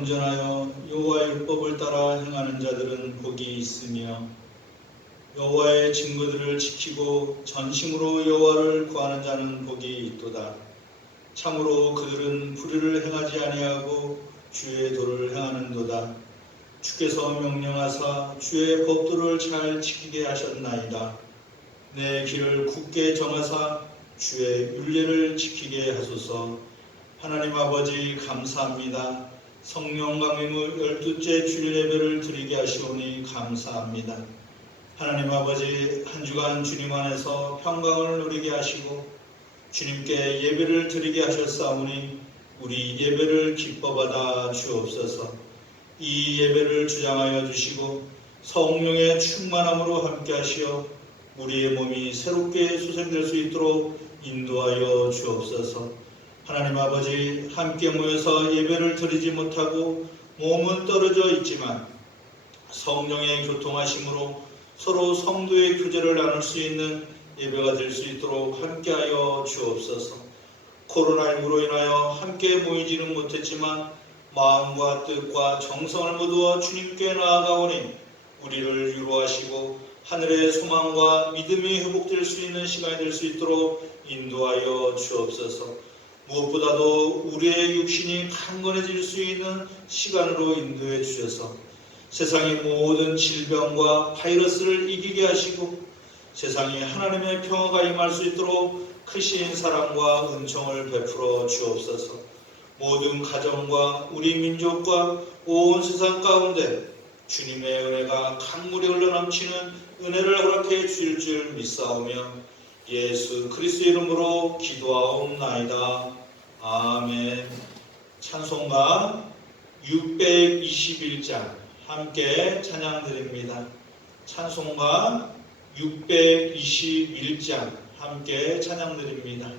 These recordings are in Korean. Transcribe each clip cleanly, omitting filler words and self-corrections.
온전하여 여호와의 율법을 따라 행하는 자들은 복이 있으며 여호와의 증거들을 지키고 전심으로 여호와를 구하는 자는 복이 있도다. 참으로 그들은 불의를 행하지 아니하고 주의 도를 행하는도다. 주께서 명령하사 주의 법도를 잘 지키게 하셨나이다. 내 길을 굳게 정하사 주의 율례를 지키게 하소서. 하나님 아버지 감사합니다. 성령 강림 후 12째 주일 예배를 드리게 하시오니 감사합니다. 하나님 아버지 한 주간 주님 안에서 평강을 누리게 하시고 주님께 예배를 드리게 하셨사오니 우리 예배를 기뻐받아 주옵소서. 이 예배를 주장하여 주시고 성령의 충만함으로 함께 하시어 우리의 몸이 새롭게 수생될 수 있도록 인도하여 주옵소서. 하나님 아버지 함께 모여서 예배를 드리지 못하고 몸은 떨어져 있지만 성령의 교통하심으로 서로 성도의 교제를 나눌 수 있는 예배가 될 수 있도록 함께하여 주옵소서. 코로나19로 인하여 함께 모이지는 못했지만 마음과 뜻과 정성을 모두어 주님께 나아가오니 우리를 위로하시고 하늘의 소망과 믿음이 회복될 수 있는 시간이 될 수 있도록 인도하여 주옵소서. 무엇보다도 우리의 육신이 강건해질 수 있는 시간으로 인도해 주셔서 세상의 모든 질병과 바이러스를 이기게 하시고 세상에 하나님의 평화가 임할 수 있도록 크신 사랑과 은총을 베풀어 주옵소서. 모든 가정과 우리 민족과 온 세상 가운데 주님의 은혜가 강물이 흘러넘치는 은혜를 허락해 주실 줄 믿사오며 예수 그리스도의 이름으로 기도하옵나이다. 아멘. 찬송가 621장 함께 찬양드립니다. 찬송가 621장 함께 찬양드립니다.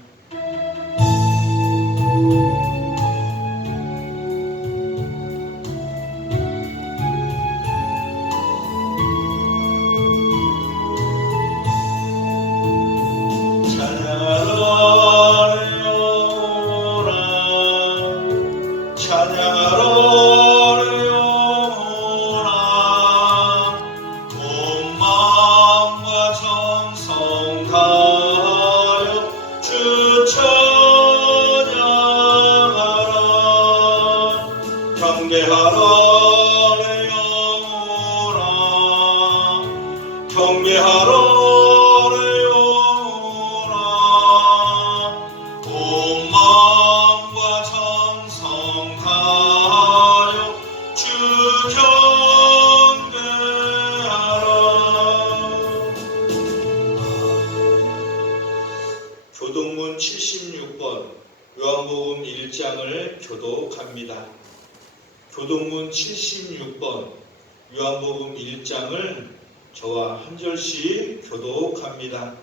교동문 76번 요한복음 1장을 교독합니다. 교동문 76번 요한복음 1장을 저와 한 절씩 교독합니다.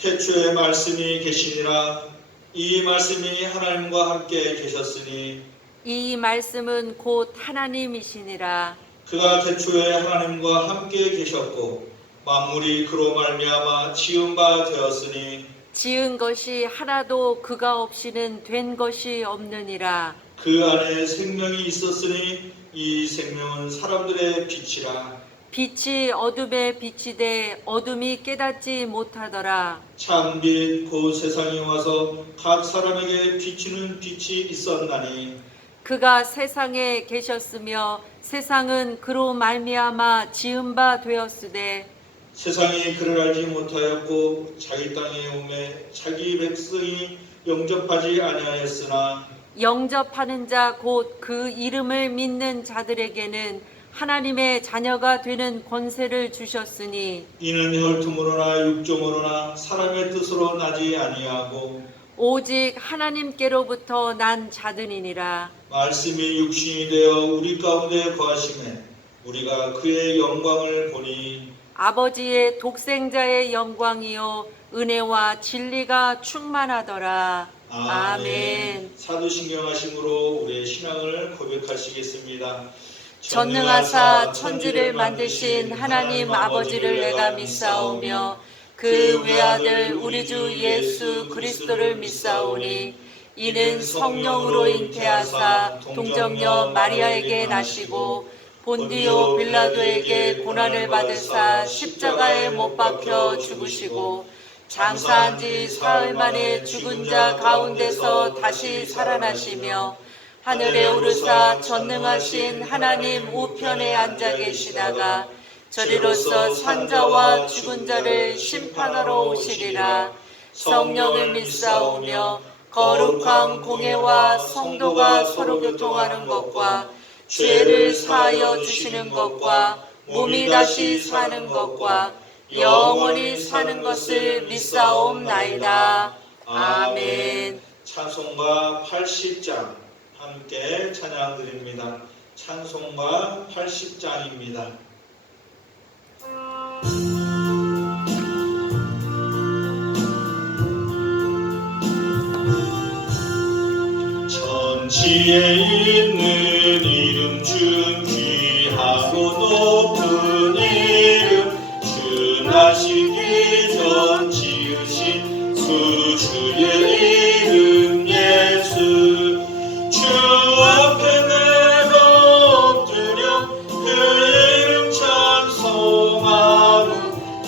태초에 말씀이 계시니라. 이 말씀이 하나님과 함께 계셨으니 이 말씀은 곧 하나님이시니라. 그가 태초에 하나님과 함께 계셨고 만물이 그로 말미암아 지은 바 되었으니 지은 것이 하나도 그가 없이는 된 것이 없느니라. 그 안에 생명이 있었으니 이 생명은 사람들의 빛이라. 빛이 어둠에 비치되 어둠이 깨닫지 못하더라. 참빛 곧 세상에 와서 각 사람에게 비추는 빛이 있었나니 그가 세상에 계셨으며 세상은 그로 말미암아 지은 바 되었으되 세상이 그를 알지 못하였고 자기 땅에 오매 자기 백성이 영접하지 아니하였으나 영접하는 자 곧 그 이름을 믿는 자들에게는 하나님의 자녀가 되는 권세를 주셨으니 이는 혈통으로나 육종으로나 사람의 뜻으로 나지 아니하고 오직 하나님께로부터 난 자들이니라. 말씀이 육신이 되어 우리 가운데 거하심에 우리가 그의 영광을 보니 아버지의 독생자의 영광이요 은혜와 진리가 충만하더라. 아멘. 사도신경하심으로 우리의 신앙을 고백하시겠습니다. 전능하사 천지를 만드신 하나님 아버지를 내가 믿사오며 그 외아들 우리 주 예수 그리스도를 믿사오니 이는 성령으로 잉태하사 동정녀 마리아에게 나시고 본디오 빌라도에게 고난을 받으사 십자가에 못 박혀 죽으시고 장사한 지 사흘 만에 죽은 자 가운데서 다시 살아나시며 하늘에 오르사 전능하신 하나님 우편에 앉아 계시다가 저리로서 산자와 죽은 자를 심판하러 오시리라. 성령을 믿사오며 거룩한 공예와 성도가 서로 교통하는 것과 죄를 사하여 주시는 것과 몸이 다시 사는 것과 영원히 사는 것을 믿사옵나이다. 아멘. 찬송가 80장 함께 찬양드립니다. 찬송가 80장입니다. 천지에 있는 이름 중 귀하고 높은 이름 주 나시기 전 지으신 구주의 이름 예수 주 앞에 내가 엎드려 그 이름 찬송하는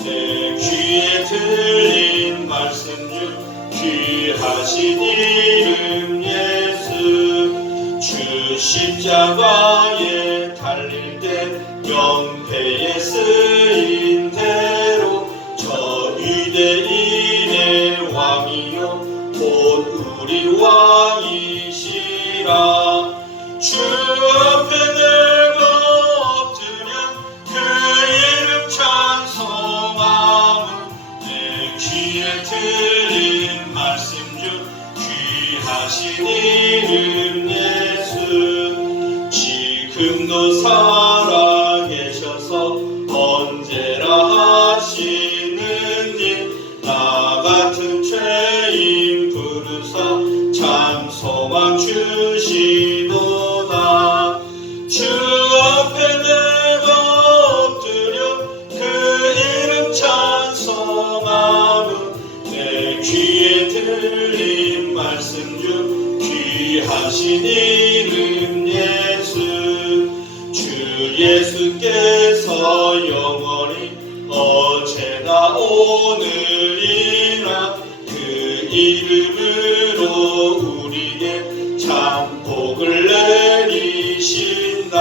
내 귀에 들린 말씀 중 귀하신 이름 예수 주 십자가에 달릴 때 명패에 쓰인 대로 저 유대인의 왕이요 곧 우리 왕이시라 주 앞에 내가 엎드려 그 이름 찬송하면 내 귀에 들린 말씀 중 귀하신 이름 예수 지금도 살아계셔서 언제나 하시는 일 나 같은 죄인 부르사 참 소망 주시도다 주 앞에 내가 엎드려 그 이름 찬송하면 내 귀에 들린 말씀 중 귀하신 이름 예수 주 예수께서 영원히 어제나 오늘이나 그 이름으로 우리에게 참 복을 내리신다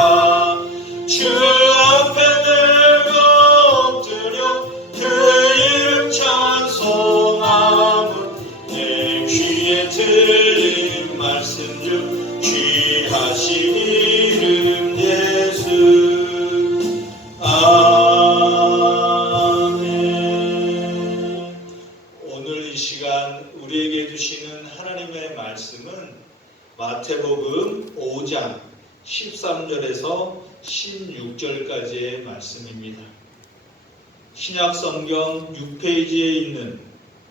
주 앞에 내가 엎드려 그 이름 찬송하면 내 귀에 들린 말씀 중 귀하신 이름 예수 아멘. 오늘 이 시간 우리에게 주시는 하나님의 말씀은 마태복음 5장 13절에서 16절까지의 말씀입니다. 신약성경 6페이지에 있는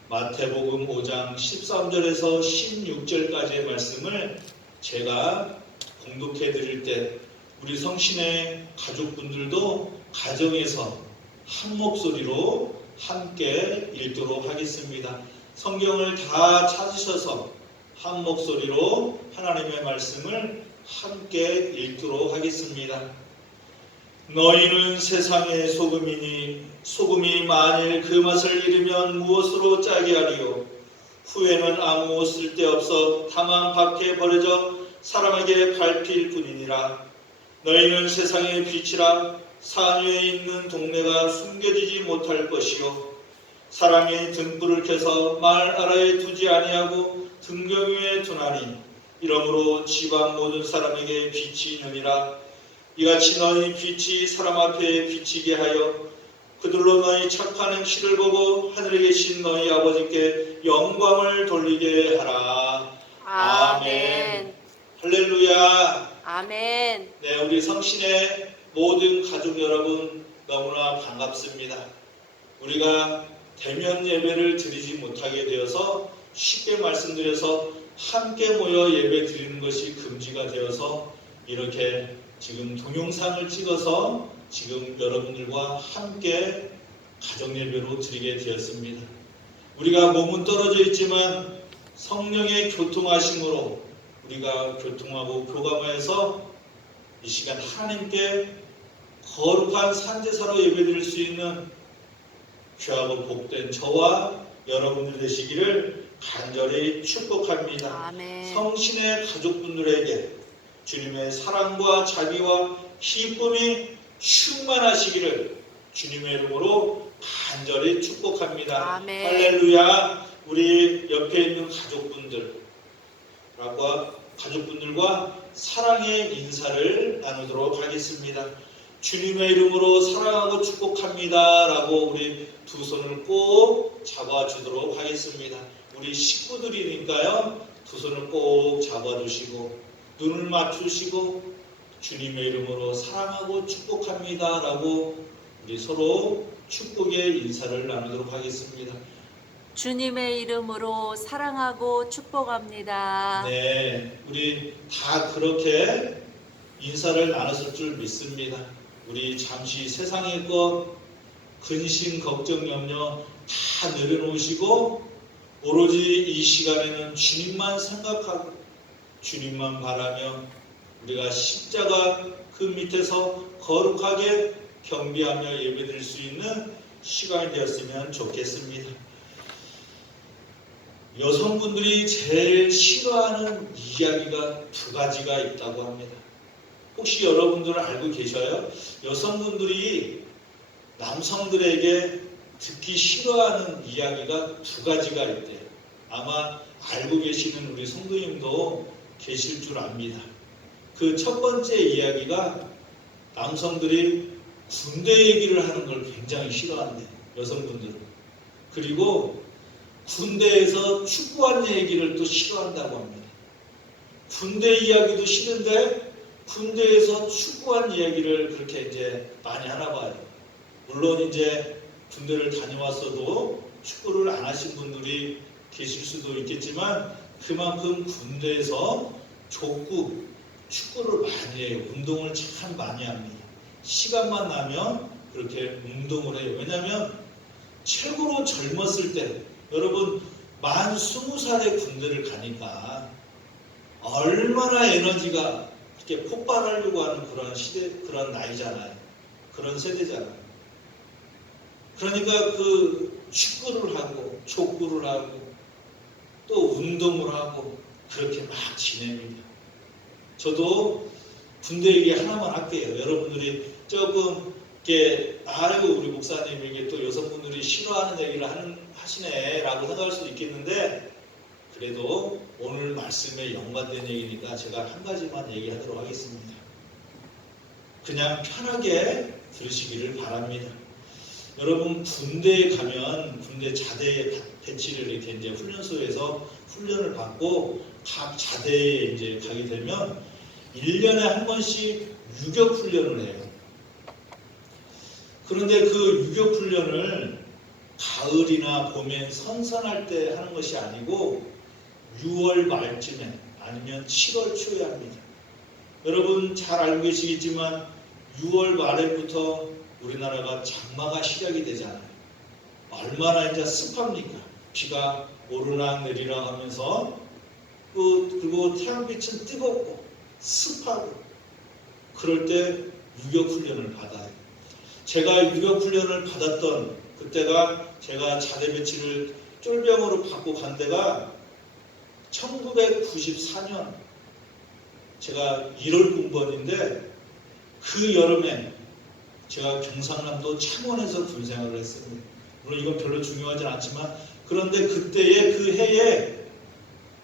마태복음 5장 13절에서 16절까지의 말씀을 제가 공독해 드릴 때 우리 성신의 가족분들도 가정에서 한 목소리로 함께 읽도록 하겠습니다. 성경을 다 찾으셔서 한 목소리로 하나님의 말씀을 함께 읽도록 하겠습니다. 너희는 세상의 소금이니 소금이 만일 그 맛을 잃으면 무엇으로 짜게 하리요? 후에는 아무 쓸데없어 다만 밖에 버려져 사람에게 밟힐 뿐이니라. 너희는 세상의 빛이라. 산 위에 있는 동네가 숨겨지지 못할 것이요 사람이 등불을 켜서 말 아래에 두지 아니하고 등경 위에 두나니 이러므로 집안 모든 사람에게 빛이 있느니라. 이같이 너희 빛이 사람 앞에 비치게 하여 그들로 너희 착한 행실을 보고 하늘에 계신 너희 아버지께 영광을 돌리게 하라. 아멘. 할렐루야. 아멘. 네, 우리 성신의 모든 가족 여러분 너무나 반갑습니다. 우리가 대면 예배를 드리지 못하게 되어서 쉽게 말씀드려서 함께 모여 예배 드리는 것이 금지가 되어서 이렇게 지금 동영상을 찍어서 지금 여러분들과 함께 가정 예배로 드리게 되었습니다. 우리가 몸은 떨어져 있지만 성령의 교통하심으로 우리가 교통하고 교감해서 이 시간 하나님께 거룩한 산제사로 예배드릴 수 있는 귀하고 복된 저와 여러분들 되시기를 간절히 축복합니다. 아멘. 성신의 가족분들에게 주님의 사랑과 자비와 기쁨이 충만하시기를 주님의 이름으로 간절히 축복합니다. 아멘. 할렐루야. 우리 옆에 있는 가족분들과 사랑의 인사를 나누도록 하겠습니다. 주님의 이름으로 사랑하고 축복합니다 라고 우리 두 손을 꼭 잡아주도록 하겠습니다. 우리 식구들이니까요, 두 손을 꼭 잡아주시고 눈을 맞추시고 주님의 이름으로 사랑하고 축복합니다 라고 우리 서로 축복의 인사를 나누도록 하겠습니다. 주님의 이름으로 사랑하고 축복합니다. 네, 우리 다 그렇게 인사를 나눴을 줄 믿습니다. 우리 잠시 세상의 것, 근심, 걱정, 염려 다 내려놓으시고 오로지 이 시간에는 주님만 생각하고 주님만 바라며 우리가 십자가 그 밑에서 거룩하게 경배하며 예배드릴 수 있는 시간이 되었으면 좋겠습니다. 여성분들이 제일 싫어하는 이야기가 두 가지가 있다고 합니다. 혹시 여러분들은 알고 계셔요? 여성분들이 남성들에게 듣기 싫어하는 이야기가 두 가지가 있대요. 아마 알고 계시는 우리 성도님도 계실 줄 압니다. 그 첫 번째 이야기가 남성들이 군대 얘기를 하는 걸 굉장히 싫어한대요. 여성분들은. 그리고 군대에서 축구한 얘기를 또 싫어한다고 합니다. 군대 이야기도 싫은데 군대에서 축구한 이야기를 그렇게 이제 많이 하나 봐요. 물론 이제 군대를 다녀왔어도 축구를 안 하신 분들이 계실 수도 있겠지만 그만큼 군대에서 축구를 많이 해요. 운동을 참 많이 합니다. 시간만 나면 그렇게 운동을 해요. 왜냐하면 최고로 젊었을 때 여러분 만 20살에 군대를 가니까 얼마나 에너지가 이렇게 폭발하려고 하는 그런 시대, 그런 나이잖아요. 그런 세대잖아요. 그러니까 그 축구를 하고 족구를 하고 또 운동을 하고 그렇게 막 지냅니다. 저도 군대 얘기 하나만 할게요. 여러분들이 조금 이렇게 아유 우리 목사님 이게 또 여성분들이 싫어하는 얘기를 하시네라고 생각할 수도 있겠는데 그래도 오늘 말씀에 연관된 얘기니까 제가 한 가지만 얘기하도록 하겠습니다. 그냥 편하게 들으시기를 바랍니다. 여러분 군대에 가면 군대 자대 배치를 이렇게 이제 훈련소에서 훈련을 받고 각 자대에 이제 가게 되면 1년에 한 번씩 유격 훈련을 해요. 그런데 그 유격 훈련을 가을이나 봄에 선선할 때 하는 것이 아니고 6월 말쯤에 아니면 7월 초에 합니다. 여러분 잘 알고 계시겠지만 6월 말에부터 우리나라가 장마가 시작이 되잖아요. 얼마나 이제 습합니까? 비가 오르락 내리락 하면서 그리고 태양빛은 뜨겁고 습하고 그럴 때 유격훈련을 받아요. 제가 유격훈련을 받았던 그때가 제가 자대 배치를 쫄병으로 받고 간 데가 1994년 제가 1월 군번인데 그 여름에 제가 경상남도 창원에서 군생활을 했습니다. 물론 이건 별로 중요하진 않지만 그런데 그때의 그 해에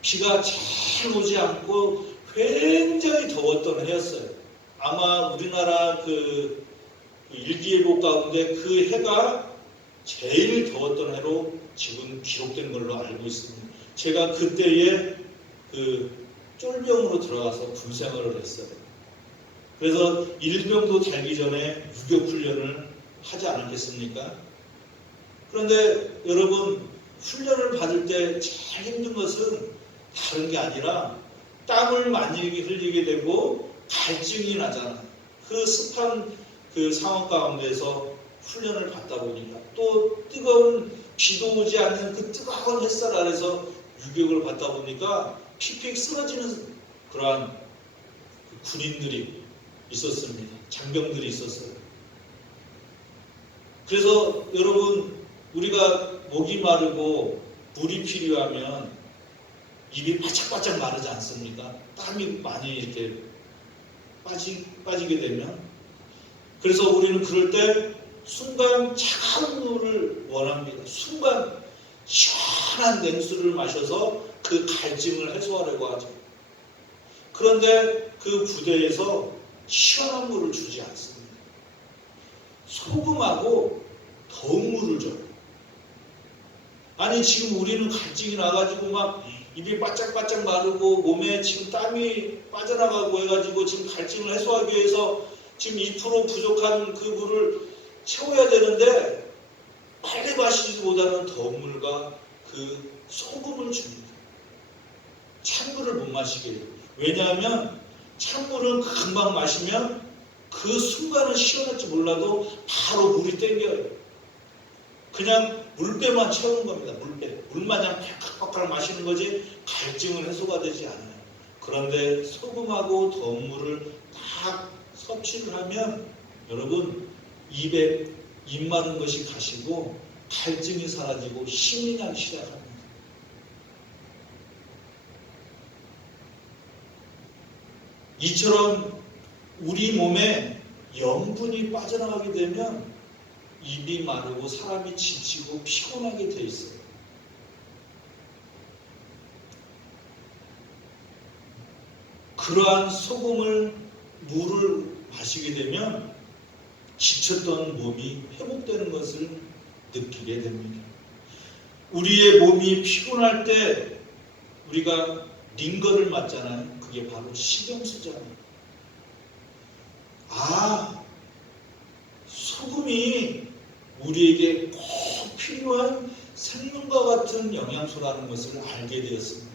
비가 잘 오지 않고 굉장히 더웠던 해였어요. 아마 우리나라 그 일기예보 가운데 그 해가 제일 더웠던 해로 지금 기록된 걸로 알고 있습니다. 제가 그때에 그 쫄병으로 들어가서 군생활을 했어요. 그래서 일병도 달기 전에 유격훈련을 하지 않았겠습니까? 그런데 여러분 훈련을 받을 때 제일 힘든 것은 다른 게 아니라 땀을 많이 흘리게 되고 갈증이 나잖아요. 그 습한 그 상황 가운데서 훈련을 받다 보니까 또 뜨거운 비도 오지 않는 그 뜨거운 햇살 아래서 유격을 받다 보니까 픽픽 쓰러지는 그러한 군인들이 있었습니다. 장병들이 있었어요. 그래서 여러분, 우리가 목이 마르고 물이 필요하면 입이 바짝바짝 마르지 않습니까? 땀이 많이 이렇게 빠지게 되면. 그래서 우리는 그럴 때 순간 차가운 물을 원합니다. 순간 시원한 냉수를 마셔서 그 갈증을 해소하려고 하죠. 그런데 그 부대에서 시원한 물을 주지 않습니다. 소금하고 더운 물을 줘요. 아니, 지금 우리는 갈증이 나가지고 막 입이 바짝바짝 마르고 몸에 지금 땀이 빠져나가고 해가지고 지금 갈증을 해소하기 위해서 지금 2% 부족한 그 물을 채워야 되는데 빨리 마시지보다는 더운 물과 그 소금을 줍니다. 찬물을 못 마시게 해요. 왜냐하면 찬물은 금방 마시면 그 순간은 시원할지 몰라도 바로 물이 땡겨요. 그냥 물배만 채우는 겁니다. 물배. 물마냥 팍팍팍 마시는 거지 갈증은 해소가 되지 않아요. 그런데 소금하고 더운 물을 딱 섭취를 하면 여러분 입에 입 마른 것이 가시고 갈증이 사라지고 힘이 나기 시작합니다. 이처럼 우리 몸에 염분이 빠져나가게 되면 입이 마르고 사람이 지치고 피곤하게 돼 있어요. 그러한 소금을 물을 마시게 되면 지쳤던 몸이 회복되는 것을 느끼게 됩니다. 우리의 몸이 피곤할 때 우리가 링거를 맞잖아요. 그게 바로 식용수잖아요. 소금이 우리에게 꼭 필요한 생명과 같은 영양소라는 것을 알게 되었습니다.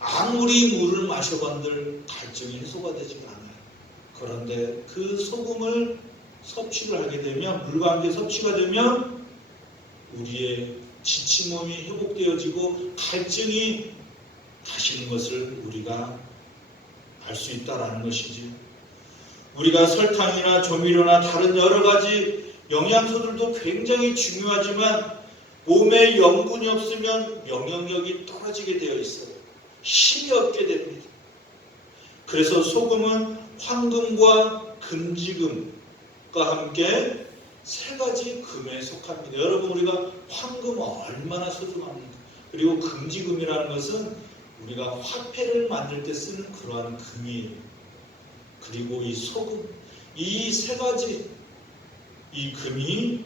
아무리 물을 마셔본들 갈증이 해소가 되지 않아요. 그런데 그 소금을 섭취를 하게 되면, 물과 함께 섭취가 되면 우리의 지친 몸이 회복되어지고 갈증이 가시는 것을 우리가 알 수 있다는 것이지. 우리가 설탕이나 조미료나 다른 여러 가지 영양소들도 굉장히 중요하지만 몸에 염분이 없으면 면역력이 떨어지게 되어 있어요. 힘이 없게 됩니다. 그래서 소금은 황금과 금지금과 함께 세 가지 금에 속합니다. 여러분, 우리가 황금 얼마나 소중합니까? 그리고 금지금이라는 것은 우리가 화폐를 만들 때 쓰는 그러한 금이에요. 그리고 이 소금, 이 세 가지, 이 금이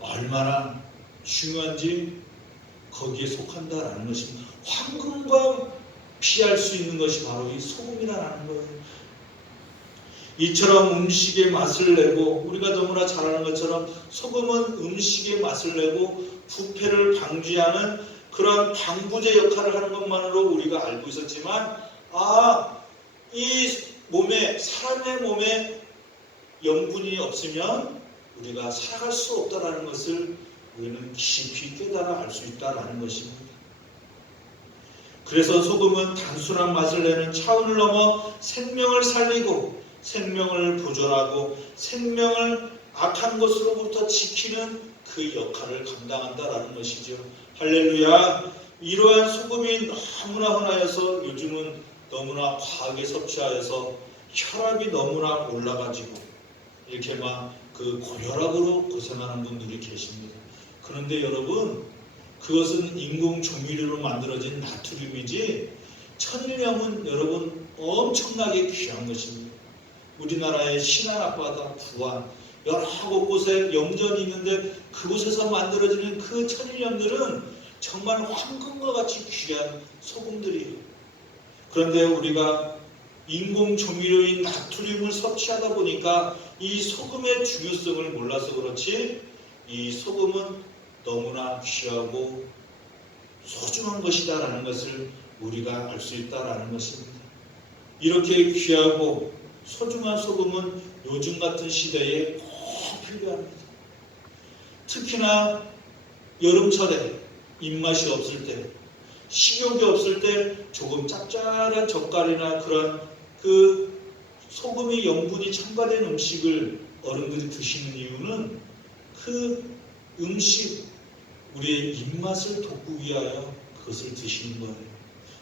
얼마나 중요한지 거기에 속한다라는 것입니다. 황금과 비할 수 있는 것이 바로 이 소금이라는 거예요. 이처럼 음식의 맛을 내고, 우리가 너무나 잘 아는 것처럼 소금은 음식의 맛을 내고 부패를 방지하는 그러한 방부제 역할을 하는 것만으로 우리가 알고 있었지만, 이 몸에, 사람의 몸에 염분이 없으면 우리가 살아갈 수 없다는 것을 우리는 깊이 깨달아 알 수 있다는 것입니다. 그래서 소금은 단순한 맛을 내는 차원을 넘어 생명을 살리고 생명을 보존하고 생명을 악한 것으로부터 지키는 그 역할을 감당한다라는 것이죠. 할렐루야. 이러한 소금이 너무나 흔하여서 요즘은 너무나 과하게 섭취하여서 혈압이 너무나 올라가지고 이렇게 막 그 고혈압으로 고생하는 분들이 계십니다. 그런데 여러분, 그것은 인공 조미료로 만들어진 나트륨이지 천일염은 여러분 엄청나게 귀한 것입니다. 우리나라의 신안 앞바다, 부안 여러 곳곳에 염전이 있는데 그곳에서 만들어지는 그 천일염들은 정말 황금과 같이 귀한 소금들이에요. 그런데 우리가 인공 조미료인 나트륨을 섭취하다 보니까 이 소금의 중요성을 몰라서 그렇지, 이 소금은 너무나 귀하고 소중한 것이다라는 것을 우리가 알 수 있다라는 것입니다. 이렇게 귀하고 소중한 소금은 요즘 같은 시대에 꼭 필요합니다. 특히나 여름철에 입맛이 없을 때, 식욕이 없을 때 조금 짭짤한 젓갈이나 그런 그 소금이 영분이 첨가된 음식을 어른들이 드시는 이유는 그 음식, 우리의 입맛을 돋구기 위하여 그것을 드시는 거예요.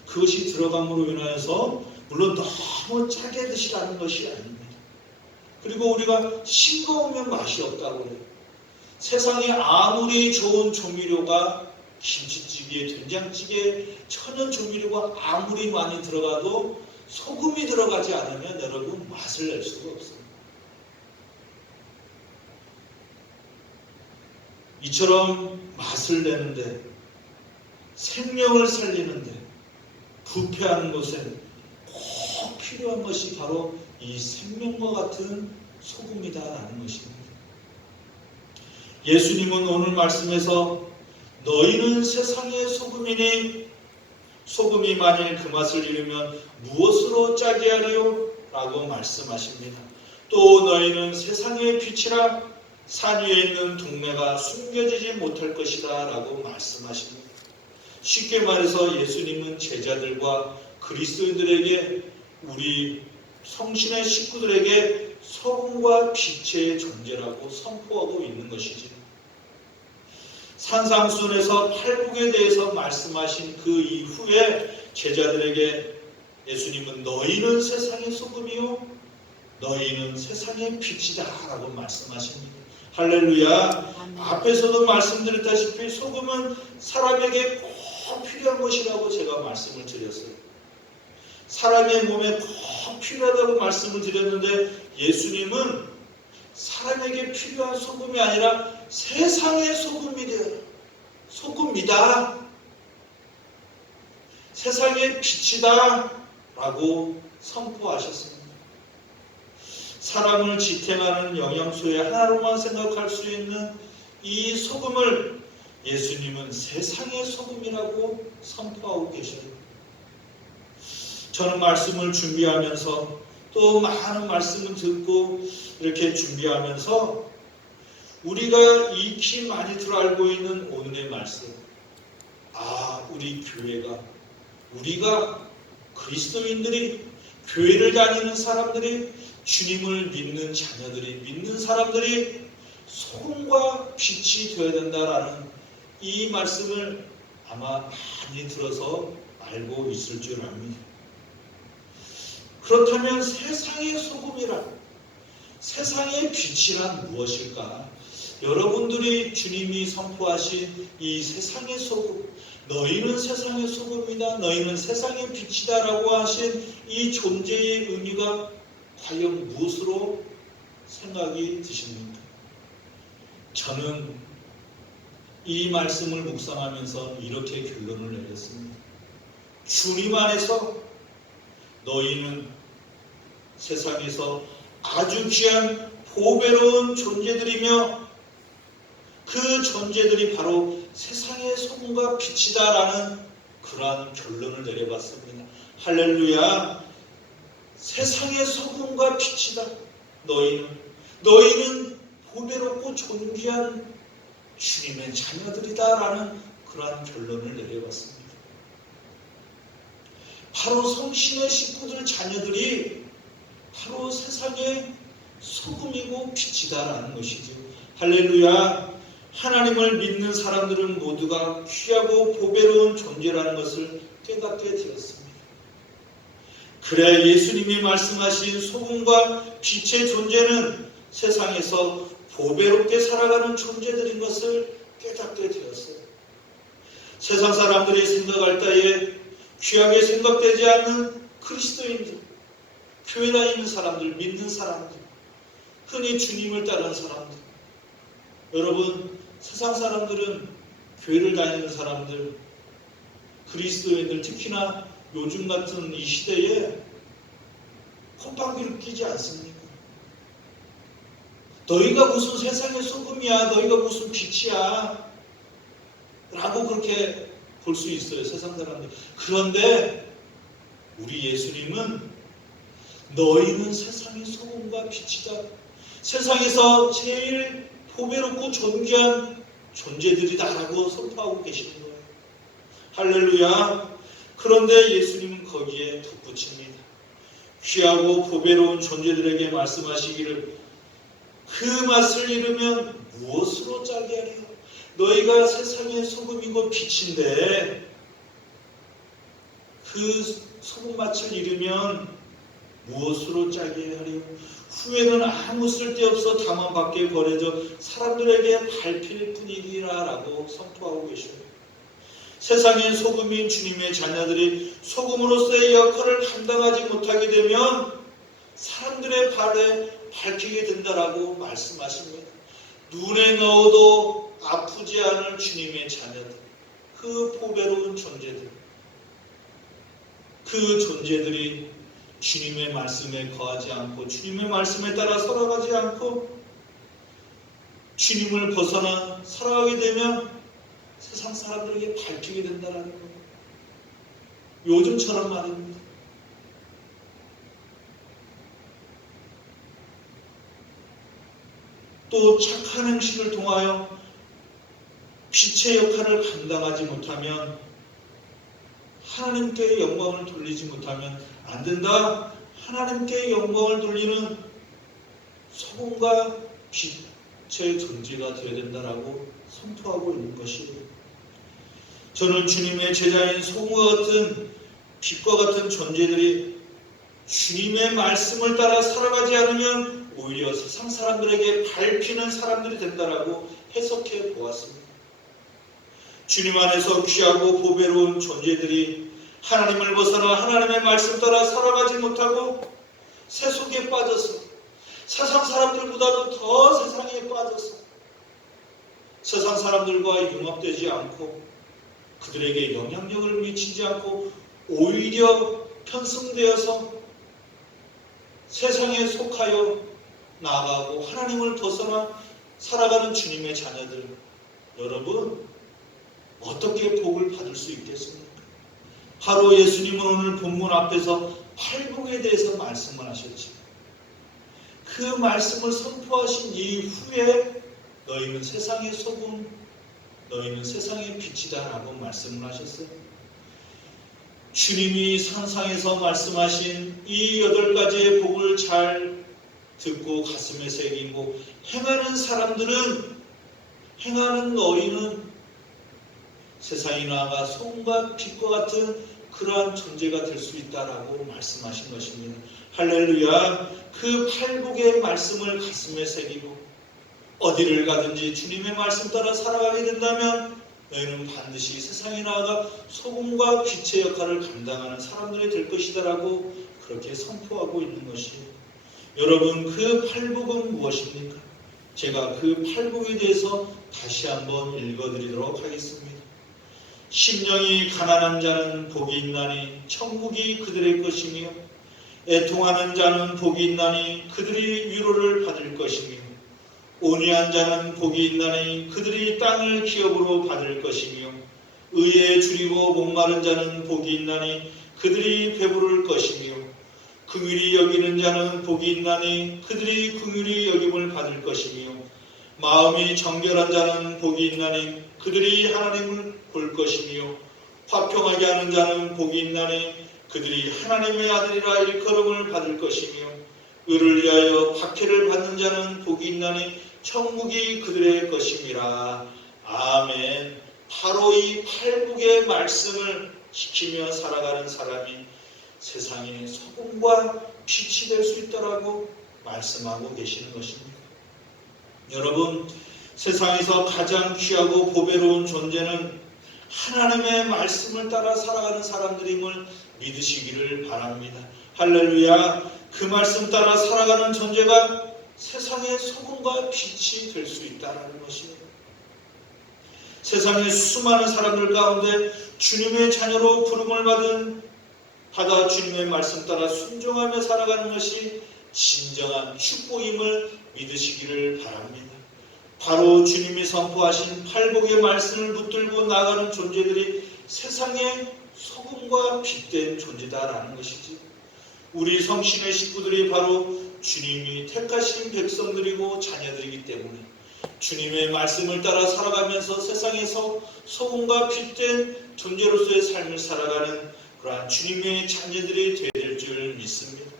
그것이 들어감으로 인하여서 물론 너무 짜게 드시라는 것이 아닙니다. 그리고 우리가 싱거우면 맛이 없다고 그래요. 세상에 아무리 좋은 조미료가 김치찌개, 된장찌개, 천연 조미료가 아무리 많이 들어가도 소금이 들어가지 않으면 여러분 맛을 낼 수가 없어요. 이처럼 맛을 내는데, 생명을 살리는데, 부패하는 곳에 꼭 필요한 것이 바로 이 생명과 같은 소금이다라는 것입니다. 예수님은 오늘 말씀에서 너희는 세상의 소금이니 소금이 만일 그 맛을 잃으면 무엇으로 짜게 하리요? 라고 말씀하십니다. 또 너희는 세상의 빛이라 산 위에 있는 동네가 숨겨지지 못할 것이다 라고 말씀하십니다. 쉽게 말해서 예수님은 제자들과 그리스도인들에게, 우리 성신의 식구들에게 소금과 빛의 존재라고 선포하고 있는 것이지. 산상수훈에서 팔복에 대해서 말씀하신 그 이후에 제자들에게 예수님은 너희는 세상의 소금이요 너희는 세상의 빛이다 라고 말씀하십니다. 할렐루야. 아멘. 앞에서도 말씀드렸다시피 소금은 사람에게 꼭 필요한 것이라고 제가 말씀을 드렸어요. 사람의 몸에 꼭 필요하다고 말씀을 드렸는데 예수님은 사람에게 필요한 소금이 아니라 세상의 소금이다. 세상의 빛이다 라고 선포하셨습니다. 사람을 지탱하는 영양소의 하나로만 생각할 수 있는 이 소금을 예수님은 세상의 소금이라고 선포하고 계셔요. 저는 말씀을 준비하면서 또 많은 말씀을 듣고 이렇게 준비하면서 우리가 익히 많이 들어 알고 있는 오늘의 말씀, 우리 교회가, 우리가 그리스도인들이, 교회를 다니는 사람들이, 주님을 믿는 자녀들이, 믿는 사람들이 소금과 빛이 되어야 된다라는 이 말씀을 아마 많이 들어서 알고 있을 줄 압니다. 그렇다면 세상의 소금이란, 세상의 빛이란 무엇일까? 여러분들이 주님이 선포하신 이 세상의 소금, 너희는 세상의 소금이다, 너희는 세상의 빛이다 라고 하신 이 존재의 의미가 과연 무엇으로 생각이 드십니까? 저는 이 말씀을 묵상하면서 이렇게 결론을 내렸습니다. 주님 안에서 너희는 세상에서 아주 귀한 보배로운 존재들이며 그 존재들이 바로 세상의 소금과 빛이다라는 그러한 결론을 내려봤습니다. 할렐루야. 세상의 소금과 빛이다. 너희는 보배롭고 존귀한 주님의 자녀들이다라는 그러한 결론을 내려봤습니다. 바로 성신의 식구들 자녀들이 바로 세상의 소금이고 빛이다라는 것이죠. 할렐루야. 하나님을 믿는 사람들은 모두가 귀하고 보배로운 존재라는 것을 깨닫게 되었습니다. 그래 예수님이 말씀하신 소금과 빛의 존재는 세상에서 보배롭게 살아가는 존재들인 것을 깨닫게 되었어요. 세상 사람들이 생각할 때에 귀하게 생각되지 않는 그리스도인들, 교회 다니는 사람들, 믿는 사람들, 흔히 주님을 따르는 사람들. 여러분, 세상 사람들은, 교회를 다니는 사람들, 그리스도인들, 특히나 요즘 같은 이 시대에 콧방귀를 끼지 않습니까? 너희가 무슨 세상의 소금이야, 너희가 무슨 빛이야 라고 그렇게 볼 수 있어요, 세상 사람들. 그런데 우리 예수님은 너희는 세상의 소금과 빛이다. 세상에서 제일 보배롭고 존귀한 존재들이다라고 선포하고 계시는 거예요. 할렐루야. 그런데 예수님은 거기에 덧붙입니다. 귀하고 보배로운 존재들에게 말씀하시기를 그 맛을 잃으면 무엇으로 짜게 하리요? 너희가 세상의 소금이고 빛인데 그 소금 맛을 잃으면 무엇으로 짜게 하리요? 후에는 아무 쓸데없어 담원 밖에 버려져 사람들에게 밟힐 뿐이리라 라고 선포하고 계십니다. 세상의 소금인 주님의 자녀들이 소금으로서의 역할을 감당하지 못하게 되면 사람들의 발에 밟히게 된다라고 말씀하십니다. 눈에 넣어도 아프지 않을 주님의 자녀들, 그 보배로운 존재들, 그 존재들이 주님의 말씀에 거하지 않고 주님의 말씀에 따라 살아가지 않고 주님을 벗어나 살아가게 되면 세상 사람들에게 밟히게 된다는 겁니다. 요즘처럼 말입니다. 또 착한 행실을 통하여 빛의 역할을 감당하지 못하면 하나님께 영광을 돌리지 못하면 안 된다. 하나님께 영광을 돌리는 소금과 빛의 존재가 되어야 된다라고 선포하고 있는 것이에요. 저는 주님의 제자인 소금과 같은 빛과 같은 존재들이 주님의 말씀을 따라 살아가지 않으면 오히려 세상 사람들에게 밟히는 사람들이 된다라고 해석해 보았습니다. 주님 안에서 귀하고 보배로운 존재들이 하나님을 벗어나 하나님의 말씀 따라 살아가지 못하고 세속에 빠져서 세상 사람들보다도 더 세상에 빠져서 세상 사람들과 융합되지 않고 그들에게 영향력을 미치지 않고 오히려 편승되어서 세상에 속하여 나아가고 하나님을 벗어나 살아가는 주님의 자녀들, 여러분 어떻게 복을 받을 수 있겠습니까? 바로 예수님은 오늘 본문 앞에서 팔복에 대해서 말씀을 하셨지. 그 말씀을 선포하신 이후에 너희는 세상의 소금, 너희는 세상의 빛이다 라고 말씀을 하셨어요. 주님이 산상에서 말씀하신 이 8가지의 복을 잘 듣고 가슴에 새기고 행하는 사람들은, 행하는 너희는 세상에 나아가 소금과 빛과 같은 그러한 존재가 될 수 있다라고 말씀하신 것입니다. 할렐루야. 그 팔복의 말씀을 가슴에 새기고 어디를 가든지 주님의 말씀 따라 살아가게 된다면 너희는 반드시 세상에 나아가 소금과 빛의 역할을 감당하는 사람들이 될 것이다라고 그렇게 선포하고 있는 것이에요. 여러분, 그 팔복은 무엇입니까? 제가 그 팔복에 대해서 다시 한번 읽어드리도록 하겠습니다. 심령이 가난한 자는 복이 있나니 천국이 그들의 것이며 애통하는 자는 복이 있나니 그들이 위로를 받을 것이며 온유한 자는 복이 있나니 그들이 땅을 기업으로 받을 것이며 의에 줄이고 목마른 자는 복이 있나니 그들이 배부를 것이며 긍휼히 여기는 자는 복이 있나니 그들이 긍휼히 여김을 받을 것이며 마음이 정결한 자는 복이 있나니 그들이 하나님을 볼 것이며 화평하게 하는 자는 복이 있나니 그들이 하나님의 아들이라 일컬음을 받을 것이며 의를 위하여 박해를 받는 자는 복이 있나니 천국이 그들의 것임이라. 아멘. 바로 이 팔복의 말씀을 지키며 살아가는 사람이 세상의 소금과 빛이 될 수 있다라고 말씀하고 계시는 것입니다. 여러분, 세상에서 가장 귀하고 보배로운 존재는 하나님의 말씀을 따라 살아가는 사람들임을 믿으시기를 바랍니다. 할렐루야. 그 말씀 따라 살아가는 존재가 세상의 소금과 빛이 될 수 있다는 것입니다. 세상의 수많은 사람들 가운데 주님의 자녀로 부름을 받아 주님의 말씀 따라 순종하며 살아가는 것이 진정한 축복임을 믿으시기를 바랍니다. 바로 주님이 선포하신 팔복의 말씀을 붙들고 나가는 존재들이 세상의 소금과 빛된 존재다라는 것이지. 우리 성신의 식구들이 바로 주님이 택하신 백성들이고 자녀들이기 때문에 주님의 말씀을 따라 살아가면서 세상에서 소금과 빛된 존재로서의 삶을 살아가는 그러한 주님의 자녀들이 되어야 될 줄 믿습니다.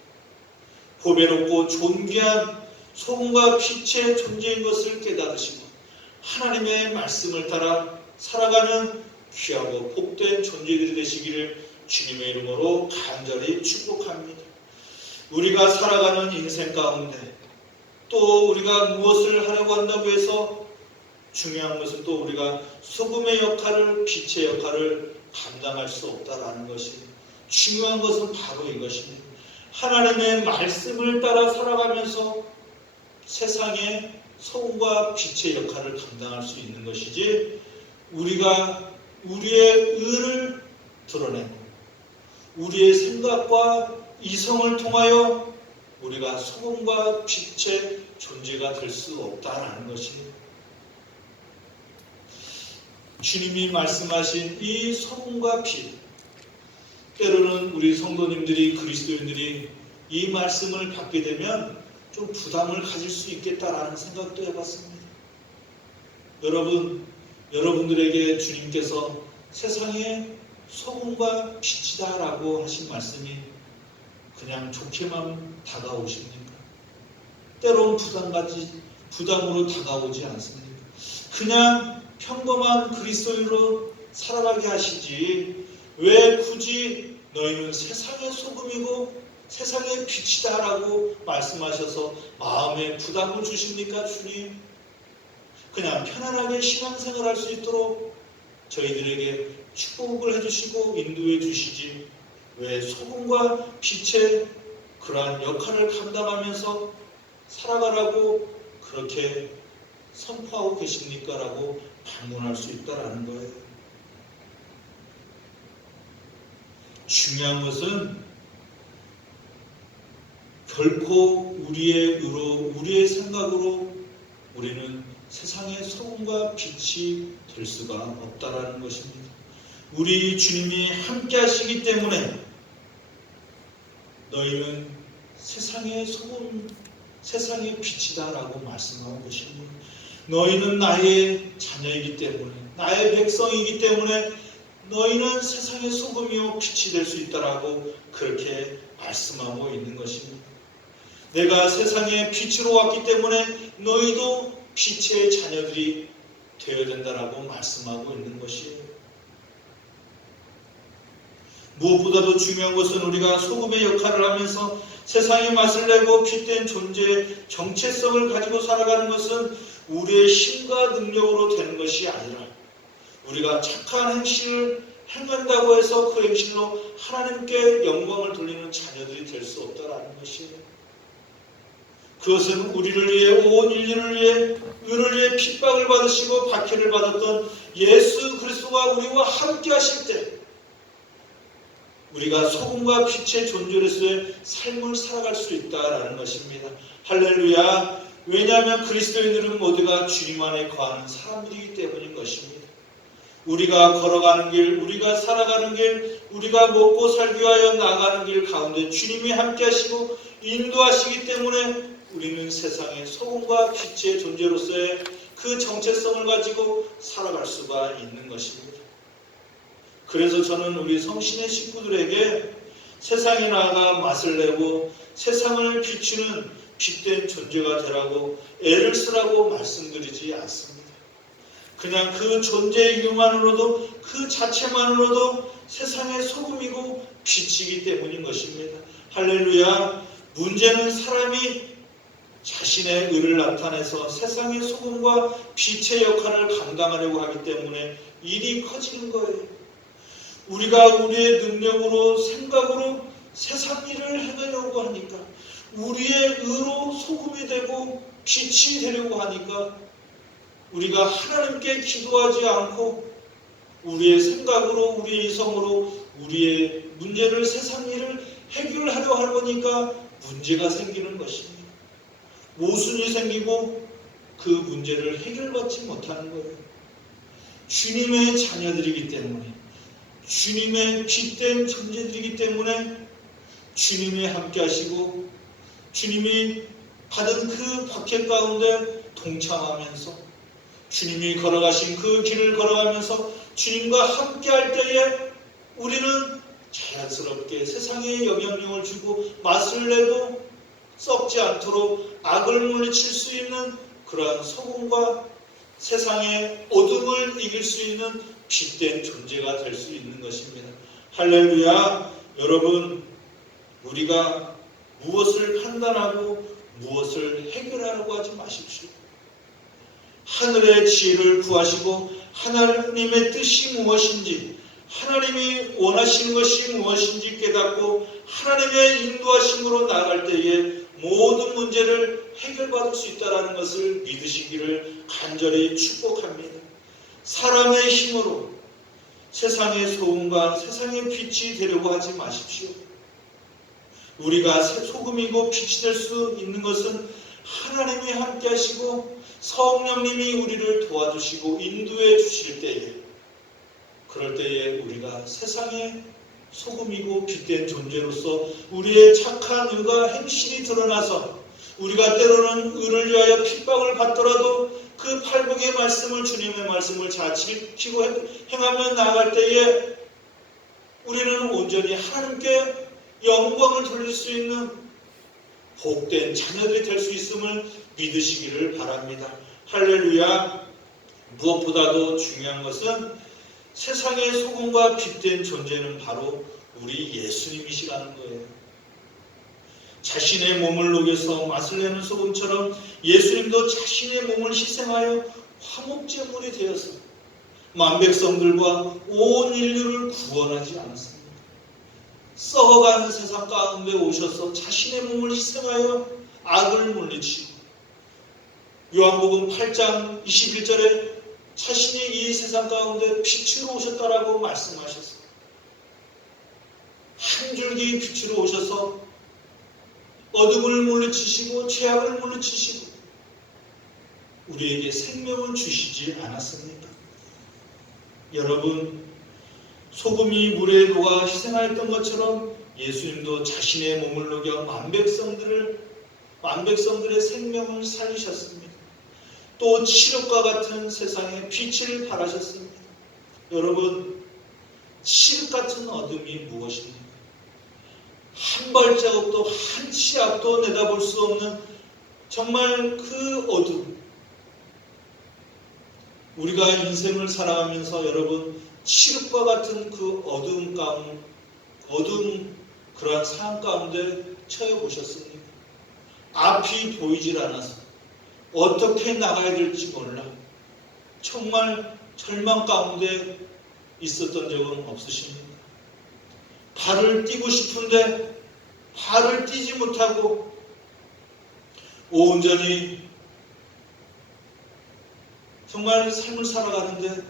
보배롭고 존귀한 소금과 빛의 존재인 것을 깨달으시고 하나님의 말씀을 따라 살아가는 귀하고 복된 존재들이 되시기를 주님의 이름으로 간절히 축복합니다. 우리가 살아가는 인생 가운데 또 우리가 무엇을 하려고 한다고 해서 중요한 것은 또 우리가 소금의 역할을, 빛의 역할을 감당할 수 없다라는 것이 중요한 것은 바로 이것입니다. 하나님의 말씀을 따라 살아가면서 세상에 소금과 빛의 역할을 감당할 수 있는 것이지, 우리가 우리의 의를 드러내고 우리의 생각과 이성을 통하여 우리가 소금과 빛의 존재가 될 수 없다라는 것입니다. 주님이 말씀하신 이 소금과 빛, 때로는 우리 성도님들이, 그리스도인들이 이 말씀을 받게 되면 좀 부담을 가질 수 있겠다라는 생각도 해봤습니다. 여러분들에게 주님께서 세상의 소금과 빛이다라고 하신 말씀이 그냥 좋게만 다가오십니까? 때로는 부담으로 다가오지 않습니까? 그냥 평범한 그리스도인으로 살아가게 하시지, 왜 굳이 너희는 세상의 소금이고 세상의 빛이다라고 말씀하셔서 마음에 부담을 주십니까, 주님? 그냥 편안하게 신앙생활할 수 있도록 저희들에게 축복을 해주시고 인도해 주시지, 왜 소금과 빛의 그러한 역할을 감당하면서 살아가라고 그렇게 선포하고 계십니까? 라고 반문할 수 있다라는 거예요. 중요한 것은 결코 우리의 의로, 우리의 생각으로 우리는 세상의 소금과 빛이 될 수가 없다라는 것입니다. 우리 주님이 함께 하시기 때문에 너희는 세상의 소금, 세상의 빛이다라고 말씀하고 계십니다. 너희는 나의 자녀이기 때문에, 나의 백성이기 때문에 너희는 세상의 소금이요 빛이 될 수 있다라고 그렇게 말씀하고 있는 것입니다. 내가 세상의 빛으로 왔기 때문에 너희도 빛의 자녀들이 되어야 된다라고 말씀하고 있는 것이에요. 무엇보다도 중요한 것은 우리가 소금의 역할을 하면서 세상의 맛을 내고 빛된 존재의 정체성을 가지고 살아가는 것은 우리의 힘과 능력으로 되는 것이 아니라, 우리가 착한 행실을 행한다고 해서 그 행실로 하나님께 영광을 돌리는 자녀들이 될 수 없다라는 것이에요. 그것은 우리를 위해, 온 인류를 위해, 의를 위해 핍박을 받으시고 박해를 받았던 예수 그리스도가 우리와 함께 하실 때 우리가 소금과 빛의 존재로서의 삶을 살아갈 수 있다라는 것입니다. 할렐루야. 왜냐하면 그리스도인들은 모두가 주님 안에 거하는 사람들이기 때문인 것입니다. 우리가 걸어가는 길, 우리가 살아가는 길, 우리가 먹고 살기 위하여 나아가는 길 가운데 주님이 함께 하시고 인도하시기 때문에 우리는 세상의 소금과 빛의 존재로서의 그 정체성을 가지고 살아갈 수가 있는 것입니다. 그래서 저는 우리 성신의 식구들에게 세상에 나아가 맛을 내고 세상을 비추는 빛된 존재가 되라고 애를 쓰라고 말씀드리지 않습니다. 그냥 그 존재의 이유만으로도, 그 자체만으로도 세상의 소금이고 빛이기 때문인 것입니다. 할렐루야. 문제는 사람이 자신의 의를 나타내서 세상의 소금과 빛의 역할을 감당하려고 하기 때문에 일이 커지는 거예요. 우리가 우리의 능력으로, 생각으로 세상 일을 해내려고 하니까, 우리의 의로 소금이 되고 빛이 되려고 하니까 우리가 하나님께 기도하지 않고 우리의 생각으로, 우리의 이성으로 우리의 문제를, 세상 일을 해결하려 하려니까 문제가 생기는 것입니다. 모순이 생기고 그 문제를 해결받지 못하는 거예요. 주님의 자녀들이기 때문에, 주님의 빛된 존재들이기 때문에 주님이 함께 하시고 주님이 받은 그 박해 가운데 동참하면서 주님이 걸어가신 그 길을 걸어가면서 주님과 함께 할 때에 우리는 자연스럽게 세상에 영향력을 주고 맛을 내고 썩지 않도록 악을 물리칠 수 있는 그러한 소금과 세상의 어둠을 이길 수 있는 빛된 존재가 될 수 있는 것입니다. 할렐루야. 여러분, 우리가 무엇을 판단하고 무엇을 해결하라고 하지 마십시오. 하늘의 지혜를 구하시고 하나님의 뜻이 무엇인지, 하나님이 원하시는 것이 무엇인지 깨닫고 하나님의 인도하심으로 나아갈 때에 모든 문제를 해결받을 수 있다는 것을 믿으시기를 간절히 축복합니다. 사람의 힘으로 세상의 소금과 세상의 빛이 되려고 하지 마십시오. 우리가 소금이고 빛이 될 수 있는 것은 하나님이 함께 하시고 성령님이 우리를 도와주시고 인도해 주실 때에, 그럴 때에 우리가 세상의 소금이고 빛된 존재로서 우리의 착한 의가 행실이 드러나서 우리가 때로는 의를 위하여 핍박을 받더라도 그 팔복의 말씀을, 주님의 말씀을 잘 지키고 행하며 나아갈 때에 우리는 온전히 하나님께 영광을 돌릴 수 있는 복된 자녀들이 될 수 있음을 믿으시기를 바랍니다. 할렐루야. 무엇보다도 중요한 것은 세상의 소금과 빛된 존재는 바로 우리 예수님이시라는 거예요. 자신의 몸을 녹여서 맛을 내는 소금처럼 예수님도 자신의 몸을 희생하여 화목제물이 되어서 만백성들과 온 인류를 구원하지 않았습니다. 썩어가는 세상 가운데 오셔서 자신의 몸을 희생하여 악을 물리치고, 요한복음 8장 21절에 자신이 이 세상 가운데 빛으로 오셨다라고 말씀하셨어요. 한 줄기 빛으로 오셔서 어둠을 물리치시고 죄악을 물리치시고 우리에게 생명을 주시지 않았습니까? 여러분, 소금이 물에 녹아 희생하였던 것처럼 예수님도 자신의 몸을 녹여 만백성들의 생명을 살리셨습니다. 또 칠흑과 같은 세상에 빛을 발하셨습니다. 여러분, 칠흑 같은 어둠이 무엇입니까? 한 발자국도 한 치 앞도 내다볼 수 없는 정말 그 어둠. 우리가 인생을 살아가면서 여러분, 칠흑과 같은 그 어둠 그러한 상황 가운데 처해 보셨습니까? 앞이 보이질 않아서 어떻게 나가야 될지 몰라 정말 절망 가운데 있었던 적은 없으십니까? 발을 띄고 싶은데 발을 띄지 못하고 온전히 정말 삶을 살아가는데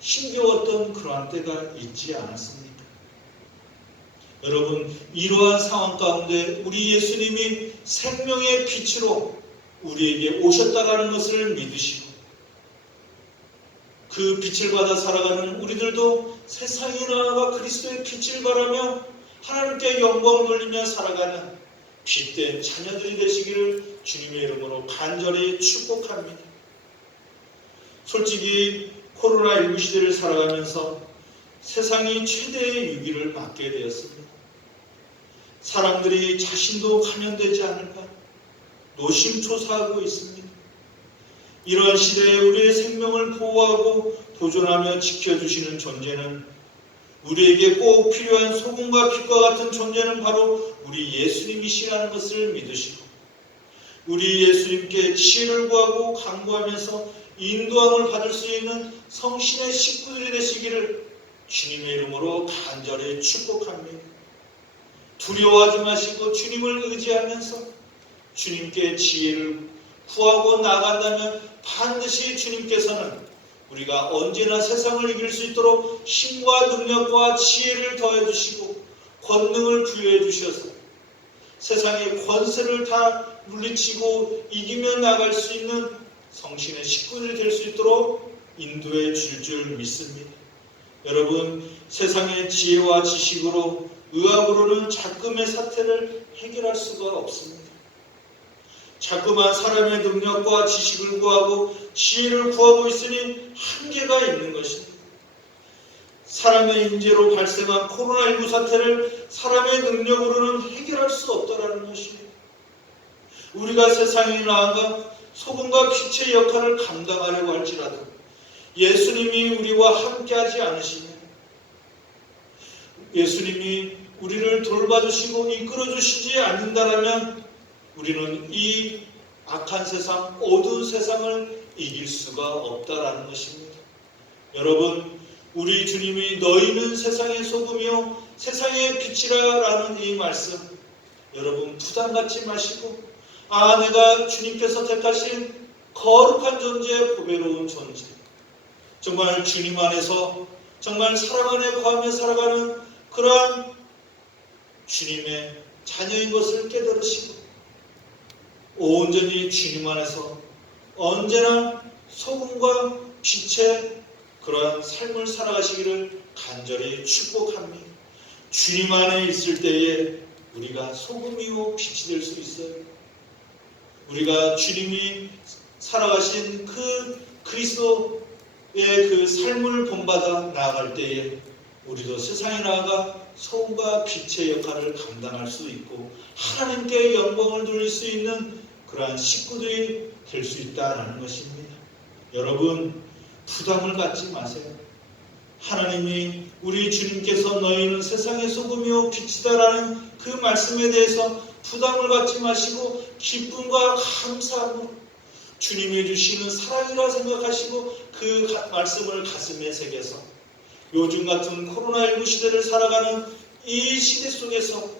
힘겨웠던 그러한 때가 있지 않았습니까? 여러분, 이러한 상황 가운데 우리 예수님이 생명의 빛으로 우리에게 오셨다라는 것을 믿으시고 그 빛을 받아 살아가는 우리들도 세상에 나아가 그리스도의 빛을 바라며 하나님께 영광을 돌리며 살아가는 빛된 자녀들이 되시기를 주님의 이름으로 간절히 축복합니다. 솔직히 코로나19 시대를 살아가면서 세상이 최대의 위기를 맞게 되었습니다. 사람들이 자신도 감염되지 않을까 노심초사하고 있습니다. 이러한 시대에 우리의 생명을 보호하고 보존하며 지켜주시는 존재는, 우리에게 꼭 필요한 소금과 빛과 같은 존재는 바로 우리 예수님이시라는 것을 믿으시고 우리 예수님께 지혜를 구하고 간구하면서 인도함을 받을 수 있는 성신의 식구들이 되시기를 주님의 이름으로 간절히 축복합니다. 두려워하지 마시고 주님을 의지하면서 주님께 지혜를 구하고 나아간다면 반드시 주님께서는 우리가 언제나 세상을 이길 수 있도록 힘과 능력과 지혜를 더해 주시고 권능을 부여해 주셔서 세상의 권세를 다 물리치고 이기며 나갈 수 있는 성신의 식구들이 될 수 있도록 인도해 줄 줄 믿습니다. 여러분, 세상의 지혜와 지식으로 의학으로는 작금의 사태를 해결할 수가 없습니다. 자꾸만 사람의 능력과 지식을 구하고 지혜를 구하고 있으니 한계가 있는 것입니다. 사람의 인재로 발생한 코로나19 사태를 사람의 능력으로는 해결할 수 없다라는 것입니다. 우리가 세상에 나아가 소금과 빛의 역할을 감당하려고 할지라도 예수님이 우리와 함께하지 않으시면, 예수님이 우리를 돌봐주시고 이끌어주시지 않는다라면 우리는 이 악한 세상, 어두운 세상을 이길 수가 없다라는 것입니다. 여러분, 우리 주님이 너희는 세상의 소금이요 세상의 빛이라라는 이 말씀, 여러분 부담 갖지 마시고, 내가 주님께서 택하신 거룩한 존재, 보배로운 존재, 정말 주님 안에서 정말 사랑 안에 거하며 살아가는 그러한 주님의 자녀인 것을 깨달으시고 온전히 주님 안에서 언제나 소금과 빛의 그러한 삶을 살아가시기를 간절히 축복합니다. 주님 안에 있을 때에 우리가 소금이요 빛이 될 수 있어요. 우리가 주님이 살아가신 그 그리스도의 그 삶을 본받아 나아갈 때에 우리도 세상에 나아가 소금과 빛의 역할을 감당할 수 있고 하나님께 영광을 돌릴 수 있는 그러한 식구들이 될 수 있다는 것입니다. 여러분, 부담을 갖지 마세요. 하나님이 우리 주님께서 너희는 세상의 소금이요 빛이다라는 그 말씀에 대해서 부담을 갖지 마시고 기쁨과 감사함으로 주님이 주시는 사랑이라 생각하시고 그 말씀을 가슴에 새겨서 요즘 같은 코로나19 시대를 살아가는 이 시대 속에서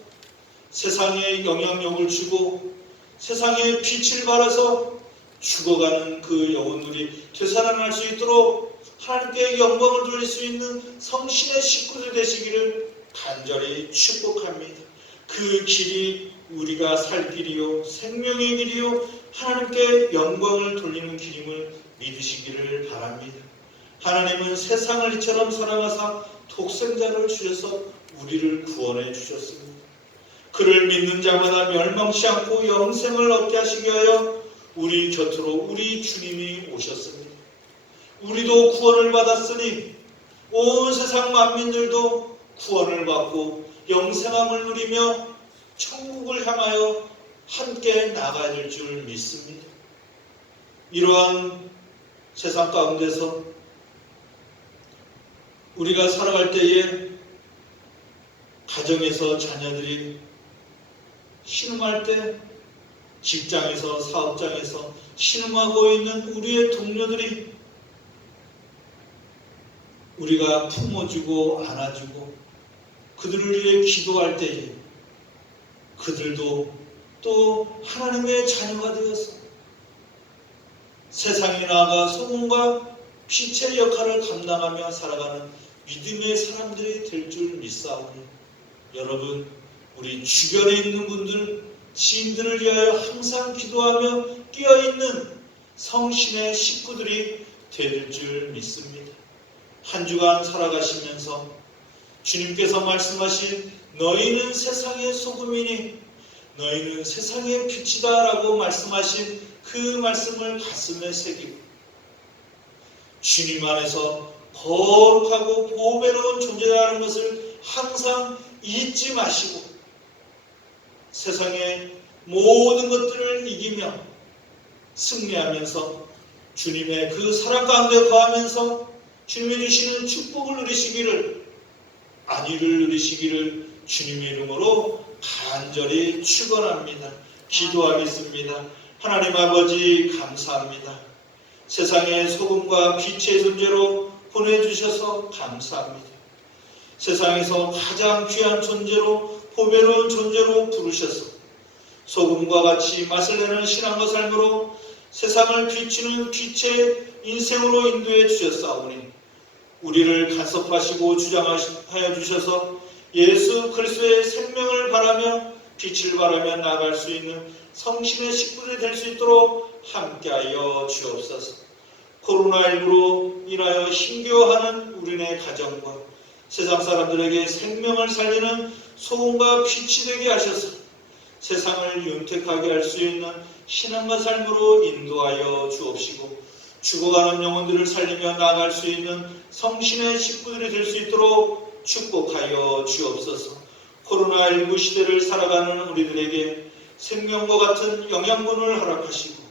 세상에 영향력을 주고 세상에 빛을 발해서 죽어가는 그 영혼들이 되살아날 수 있도록 하나님께 영광을 돌릴 수 있는 성신의 식구들 되시기를 간절히 축복합니다. 그 길이 우리가 살 길이요 생명의 길이요 하나님께 영광을 돌리는 길임을 믿으시기를 바랍니다. 하나님은 세상을 이처럼 사랑하사 독생자를 주셔서 우리를 구원해 주셨습니다. 그를 믿는 자마다 멸망치 않고 영생을 얻게 하시기 위하여 우리 곁으로 우리 주님이 오셨습니다. 우리도 구원을 받았으니 온 세상 만민들도 구원을 받고 영생함을 누리며 천국을 향하여 함께 나가야 될 줄 믿습니다. 이러한 세상 가운데서 우리가 살아갈 때에 가정에서 자녀들이 신음할 때, 직장에서 사업장에서 신음하고 있는 우리의 동료들이 우리가 품어주고 안아주고 그들을 위해 기도할 때에 그들도 또 하나님의 자녀가 되어서 세상에 나아가 소금과 빛의 역할을 감당하며 살아가는 믿음의 사람들이 될 줄 믿사오니 여러분, 우리 주변에 있는 분들, 지인들을 위하여 항상 기도하며 끼어있는 성신의 식구들이 될 줄 믿습니다. 한 주간 살아가시면서 주님께서 말씀하신 너희는 세상의 소금이니 너희는 세상의 빛이다 라고 말씀하신 그 말씀을 가슴에 새기고 주님 안에서 거룩하고 보배로운 존재라는 것을 항상 잊지 마시고 세상의 모든 것들을 이기며 승리하면서 주님의 그 사랑 가운데 거하면서 주님이 주시는 축복을 누리시기를, 안위를 누리시기를 주님의 이름으로 간절히 축원합니다. 기도하겠습니다. 하나님 아버지 감사합니다. 세상의 소금과 빛의 존재로 보내주셔서 감사합니다. 세상에서 가장 귀한 존재로 보배로운 존재로 부르셔서 소금과 같이 맛을 내는 신앙과 삶으로 세상을 비추는 빛의 인생으로 인도해 주셨사오니 우리를 간섭하시고 주장하여 주셔서 예수 그리스도의 생명을 바라며 빛을 바라며 나아갈 수 있는 성신의 식구들이 될 수 있도록 함께하여 주옵소서. 코로나19로 인하여 힘겨워하는 우리네 가정과 세상 사람들에게 생명을 살리는 소금과 빛이 되게 하셔서 세상을 윤택하게 할 수 있는 신앙과 삶으로 인도하여 주옵시고 죽어가는 영혼들을 살리며 나아갈 수 있는 성신의 식구들이 될 수 있도록 축복하여 주옵소서. 코로나19 시대를 살아가는 우리들에게 생명과 같은 영양분을 허락하시고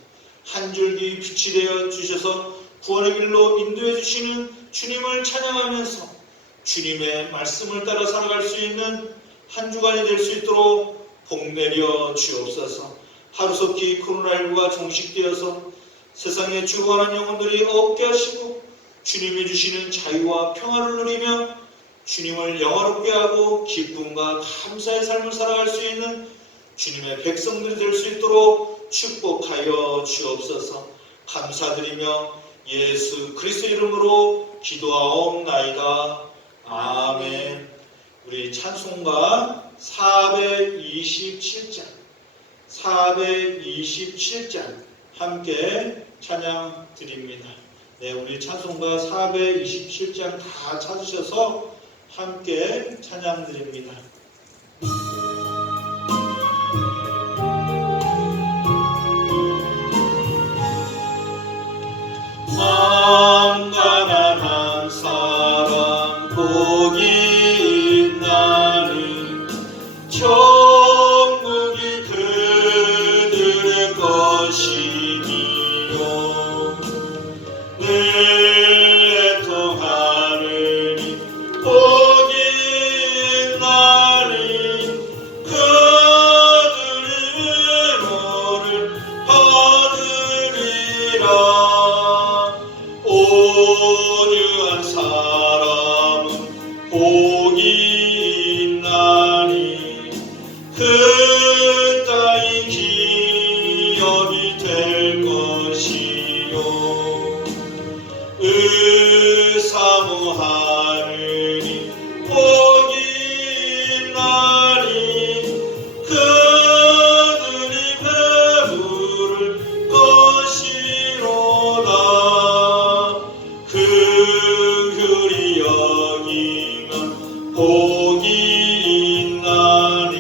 한 줄기 빛이 되어 주셔서 구원의 길로 인도해 주시는 주님을 찬양하면서 주님의 말씀을 따라 살아갈 수 있는 한 주간이 될 수 있도록 복내려 주옵소서. 하루속히 코로나19가 종식되어서 세상에 죽어가는 영혼들이 없게 하시고 주님이 주시는 자유와 평화를 누리며 주님을 영화롭게 하고 기쁨과 감사의 삶을 살아갈 수 있는 주님의 백성들이 될 수 있도록 축복하여 주옵소서. 감사드리며 예수 그리스도 이름으로 기도하옵나이다. 아멘. 우리 찬송가 427장 함께 찬양 드립니다. 네, 우리 찬송가 427장 다 찾으셔서 함께 찬양 드립니다. 마음 가난한 사람 복이 있나니 천국이 그들의 것이니요 늘 애통하느니 복이 있나니 그들이 위로를 받으리라. 온유한 사람은 복이 있나니 그 땅이 기업이 될 것이요 의사무하느니 복이 있나니 그들이 배부를 것이로다. 긍휼히 여기면 복이 있나니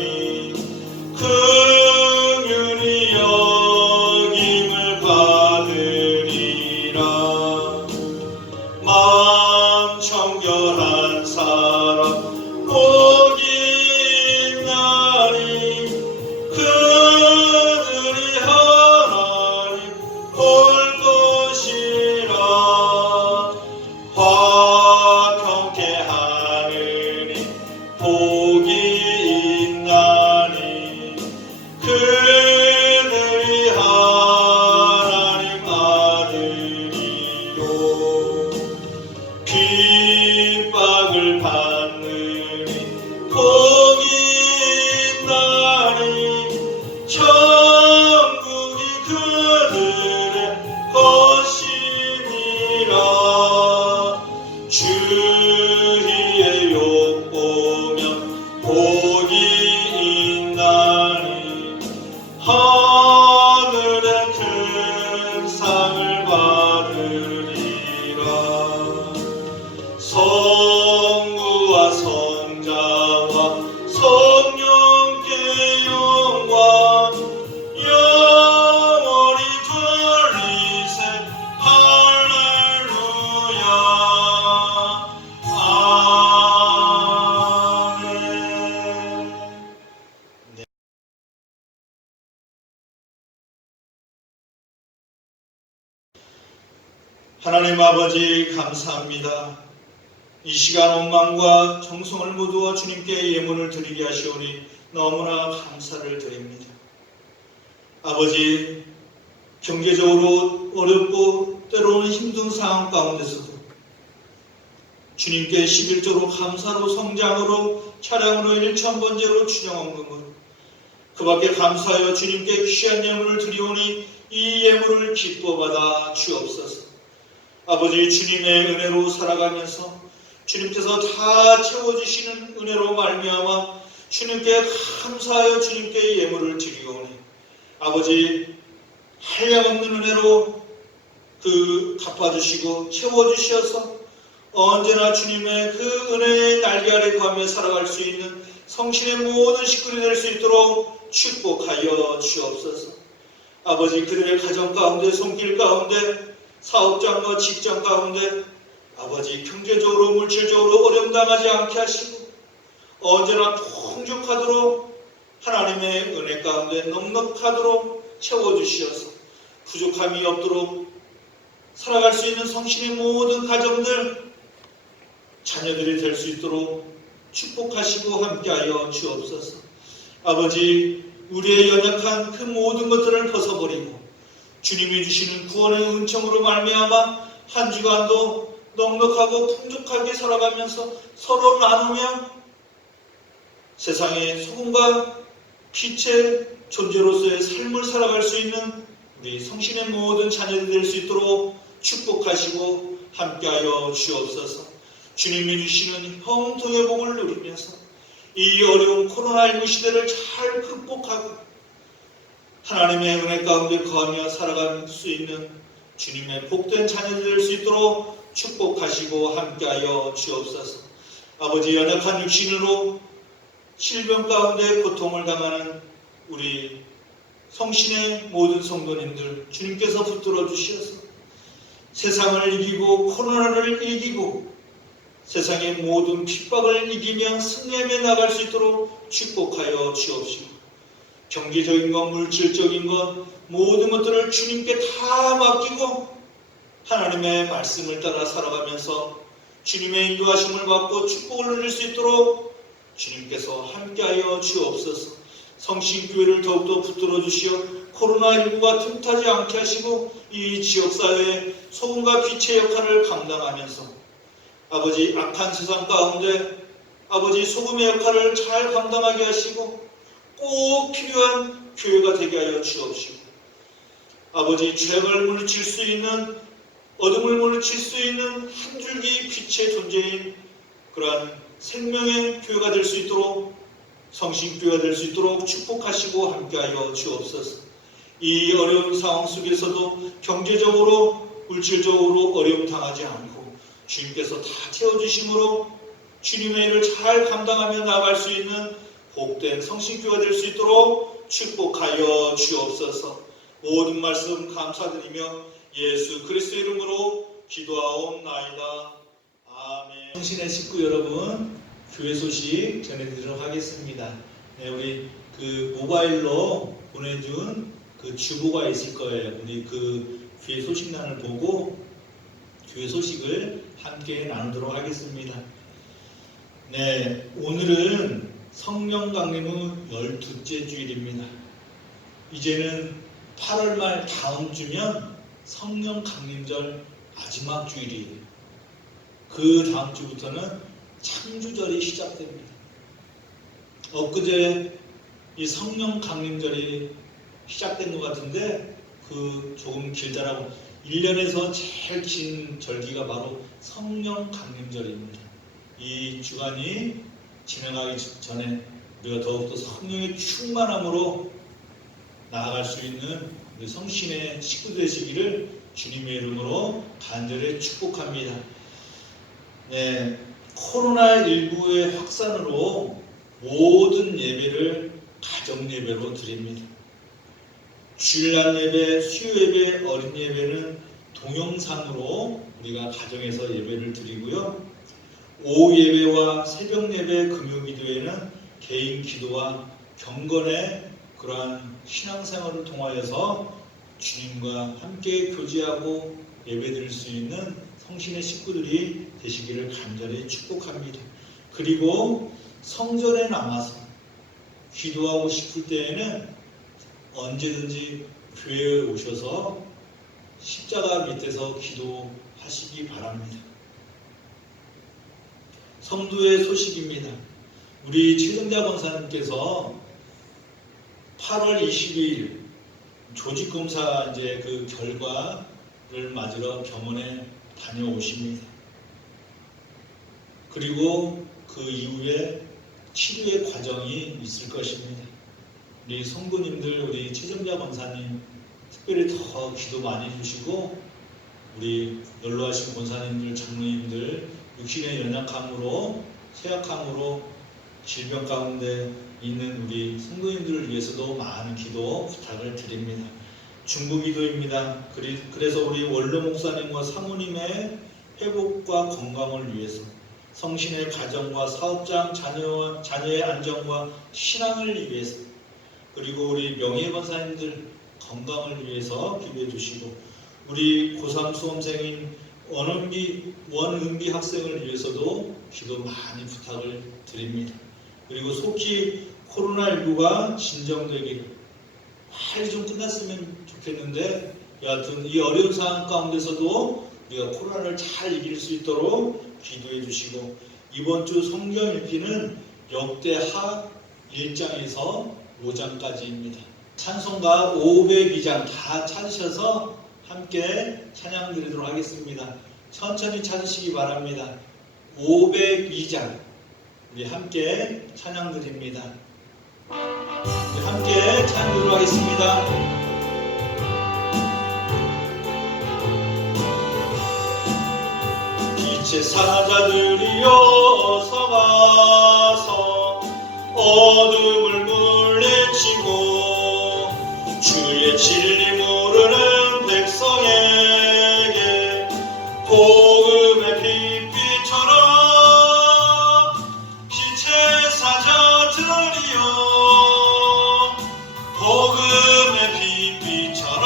긍휼히 여김을 받으리라. 마음 청결한 사람 복이 있나니 그들이 하나님 볼 것이라. 화평케 하느니 복이 있나니 그들이 하나님 아들이요 핍박을 받느니 복이 있나니 천국이 그들의 것이니라. 주희의 욕 보면 복이 있나니 하늘의 큰 상을 받으리라. 성부와 성자와 성령께 영광 영원히 돌리세 할렐루야. 아멘. 하나님 아버지 감사합니다. 이 시간 온 마음과 정성을 모두와 주님께 예물을 드리게 하시오니 너무나 감사를 드립니다. 아버지, 경제적으로 어렵고 때로는 힘든 상황 가운데서도 주님께 11조로 감사로 성장으로 차량으로 1,000번제로 추정헌금으로 그 밖에 감사하여 주님께 귀한 예물을 드리오니 이 예물을 기뻐 받아 주옵소서. 아버지, 주님의 은혜로 살아가면서 주님께서 다 채워주시는 은혜로 말미암아 주님께 감사하여 주님께 예물을 드리오니 아버지, 한량없는 은혜로 갚아주시고 채워주셔서 언제나 주님의 그 은혜의 날개 아래 구하며 살아갈 수 있는 성신의 모든 식구들이 될 수 있도록 축복하여 주옵소서. 아버지, 그들의 가정 가운데, 손길 가운데, 사업장과 직장 가운데 아버지 경제적으로 물질적으로 어려움 당하지 않게 하시고 언제나 풍족하도록 하나님의 은혜 가운데 넉넉하도록 채워주시어서 부족함이 없도록 살아갈 수 있는 성신의 모든 가정들, 자녀들이 될 수 있도록 축복하시고 함께하여 주옵소서. 아버지, 우리의 연약한 그 모든 것들을 벗어버리고 주님이 주시는 구원의 은총으로 말미암아 한 주간도 넉넉하고 풍족하게 살아가면서 서로 나누며 세상의 소금과 빛의 존재로서의 삶을 살아갈 수 있는 우리 성신의 모든 자녀들이 될 수 있도록 축복하시고 함께하여 주옵소서. 주님이 주시는 형통의 복을 누리면서 이 어려운 코로나19 시대를 잘 극복하고 하나님의 은혜 가운데 거하며 살아갈 수 있는 주님의 복된 자녀들 될 수 있도록 축복하시고 함께하여 주옵소서. 아버지, 연약한 육신으로 질병 가운데 고통을 당하는 우리 성신의 모든 성도님들 주님께서 붙들어 주시어서 세상을 이기고 코로나를 이기고 세상의 모든 핍박을 이기며 승리하며 나갈 수 있도록 축복하여 주옵시고 경제적인 것, 물질적인 것 모든 것들을 주님께 다 맡기고 하나님의 말씀을 따라 살아가면서 주님의 인도하심을 받고 축복을 누릴 수 있도록 주님께서 함께하여 주옵소서. 성신교회를 더욱더 붙들어 주시어 코로나19가 틈타지 않게 하시고 이 지역사회의 소금과 빛의 역할을 감당하면서 아버지, 악한 세상 가운데 아버지 소금의 역할을 잘 감당하게 하시고 꼭 필요한 교회가 되게 하여 주옵시고 아버지, 죄악을 물리칠 수 있는 어둠을 물리칠 수 있는 한 줄기 빛의 존재인 그러한 생명의 교회가 될 수 있도록 성신교회가 될 수 있도록 축복하시고 함께하여 주옵소서. 이 어려운 상황 속에서도 경제적으로 물질적으로 어려움 당하지 않고 주님께서 다 채워주심으로 주님의 일을 잘 감당하며 나아갈 수 있는 복된 성신교회가 될 수 있도록 축복하여 주옵소서. 모든 말씀 감사드리며 예수 그리스도의 이름으로 기도하옵나이다. 아멘. 성신의 식구 여러분, 교회 소식 전해드리도록 하겠습니다. 네, 우리 그 모바일로 보내준 그 주보가 있을 거예요. 우리 그 교회 소식란을 보고 교회 소식을 함께 나누도록 하겠습니다. 네, 오늘은 성령 강림 후 12째 주일입니다. 이제는 8월 말 다음 주면 성령 강림절 마지막 주일이에요. 그 다음 주부터는 창주절이 시작됩니다. 엊그제 이 성령 강림절이 시작된 것 같은데 그 조금 길더라고. 1년에서 제일 긴 절기가 바로 성령 강림절입니다. 이 주간이 지나가기 전에 우리가 더욱더 성령의 충만함으로 나아갈 수 있는 우리 성신의 식구 되시기를 주님의 이름으로 간절히 축복합니다. 네, 코로나19의 확산으로 모든 예배를 가정 예배로 드립니다. 주일날 예배, 수요 예배, 어린 예배는 동영상으로 우리가 가정에서 예배를 드리고요. 오후 예배와 새벽 예배, 금요 기도회는 개인 기도와 경건의 그러한 신앙생활을 통하여서 주님과 함께 교제하고 예배드릴 수 있는 성신의 식구들이 되시기를 간절히 축복합니다. 그리고 성전에 남아서 기도하고 싶을 때에는 언제든지 교회에 오셔서 십자가 밑에서 기도하시기 바랍니다. 성도의 소식입니다. 우리 최정자 권사님께서 8월 22일 조직검사 이제 그 결과를 맞으러 병원에 다녀오십니다. 그리고 그 이후에 치료의 과정이 있을 것입니다. 우리 성도님들, 우리 최정자 권사님 특별히 더 기도 많이 해주시고 우리 연로하신 권사님들, 장로님들 육신의 연약함으로 쇠약함으로 질병 가운데 있는 우리 성도님들을 위해서도 많은 기도 부탁을 드립니다. 중보기도입니다. 그래서 우리 원로 목사님과 사모님의 회복과 건강을 위해서, 성신의 가정과 사업장 자녀의 안정과 신앙을 위해서, 그리고 우리 명예권사님들 건강을 위해서 기도해 주시고, 우리 고3 수험생인 원은비 학생을 위해서도 기도 많이 부탁을 드립니다. 그리고 속히 코로나19가 진정되기를, 빨리 좀 끝났으면 좋겠는데, 여하튼 이 어려운 상황 가운데서도 우리가 코로나를 잘 이길 수 있도록 기도해 주시고, 이번 주 성경 읽기는 역대하 1장에서 5장까지입니다. 찬송가 502장 다 찾으셔서 함께 찬양 드리도록 하겠습니다. 천천히 찾으시기 바랍니다. 502장 우리 함께 찬양 드립니다. 우리 함께 찬양 드리도록 하겠습니다. 빛의 사자들이여 서가서 어둠을 물리치고 주의 진리 모르는 백성에게 복음의 빛비처럼 빛의 사자들이여 복음의 빛비처럼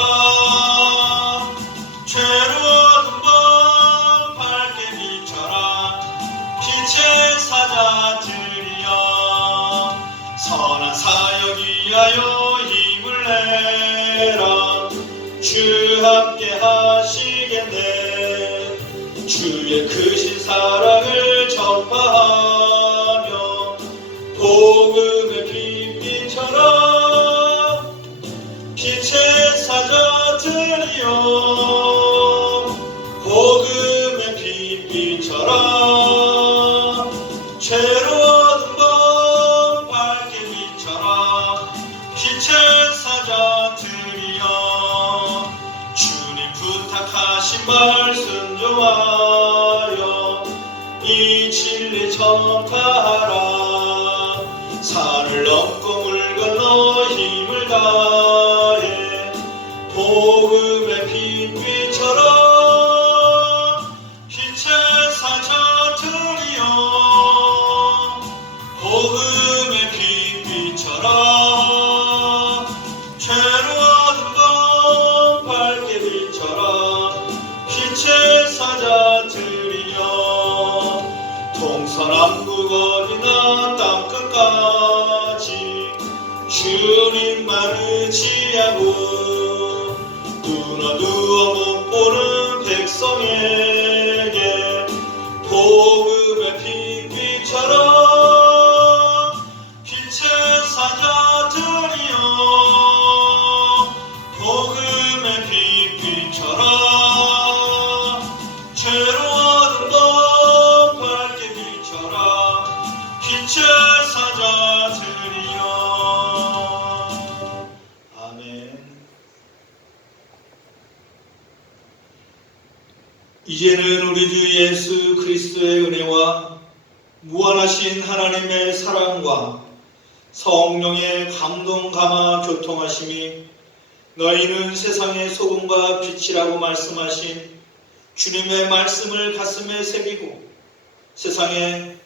죄로운 밤 밝게 비춰라 빛의 사자들이여 선한 사역 위하여 힘을 내라 주 함께 하시겠네 주의 크신 사랑을 전파하며 복음의 빛비처럼 빛의 사자들이여 복음의 빛비처럼 죄로운 밤 밝게 비춰라 빛의 사자들이여 주님 부탁하신 말 순종하여 이 진리 전파하라 산을 넘고 물 건너 힘을 다해 복음의 빛비처럼 빛의 사자들이여 복음의 빛비처럼 죄로운 밤 밝게 비춰라 빛의 사자들이여 동서남북 어디나 땅끝까지 주님만 의지하고 눈 어두워 못 보는 백성에게 복음의 빛비처럼 빛의 사자들이여 복음의 빛비처럼 죄로운 밤 밝게 비춰라 빛의 사자들이여 아멘. 이제는 우리 주 예수 그리스도의 은혜와 무한하신 하나님의 사랑과 성령의 감동 감화 교통하심이 너희는 세상의 소금과 빛이라고 말씀하신 주님의 말씀을 가슴에 새기고 세상의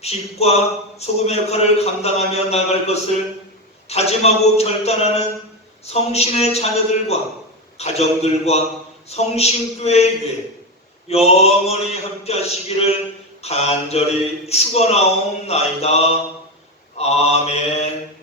빛과 소금의 역할을 감당하며 나갈 것을 다짐하고 결단하는 성신의 자녀들과 가정들과 성신교회 위에 영원히 함께 하시기를 간절히 축원하옵나이다. 아멘.